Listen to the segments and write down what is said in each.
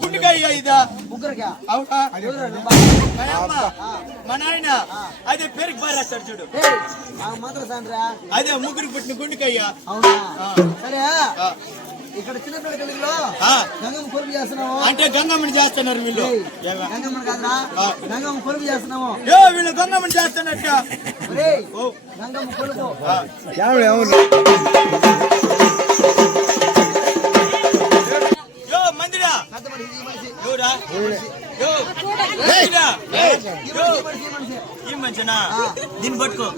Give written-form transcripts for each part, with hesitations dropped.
గుండెకాయ ఇదా ముగ్గురుగా అవునా మా నాయన అదే పేరుకి బారేస్తాడు చూడు మాత్రం సాండ్రా అదే ముగ్గురికి పుట్టిన గుండెకాయ అవునా సరే ఇక్కడ చిన్నపిల్ల తెలుగులో గంగమ్మ కొలుపు చేస్తున్నావు అంటే గంగమ్మని చేస్తున్నారు వీళ్ళు గంగమ్మని కాదురా గంగమ్మ కొలుపు చేస్తున్నాము వీళ్ళు గంగమ్మని చేస్తున్నట్ట గంగమ్మ కొలుపు మందిరా ఈ మనిషినా దీన్ని పట్టుకో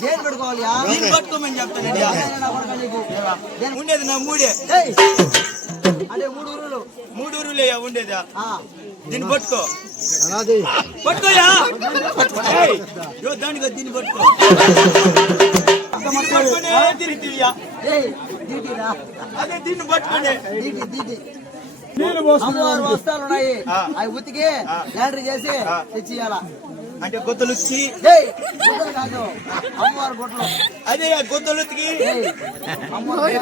దేని పెట్టుకోవాలి దీన్ని పట్టుకోమని చెప్తానండి ఉండేది నా మూడే అంటే 3 ఊరులు 3 ఊరులే ఉండేదా దీన్ని పట్టుకో పట్టుకోయా దానికి దీన్ని పట్టుకో తిరిగియా అదే దీన్ని పట్టుకోండి అమ్మవారు వస్తాలు ఉన్నాయి అవి ఉతికి లాండ్రీ చేసి తెచ్చియాల అంటే గొద్దలు ఉతికి కాదు అమ్మవారు గుట్టలు అదే గొద్దలు ఉతికి అమ్మవారు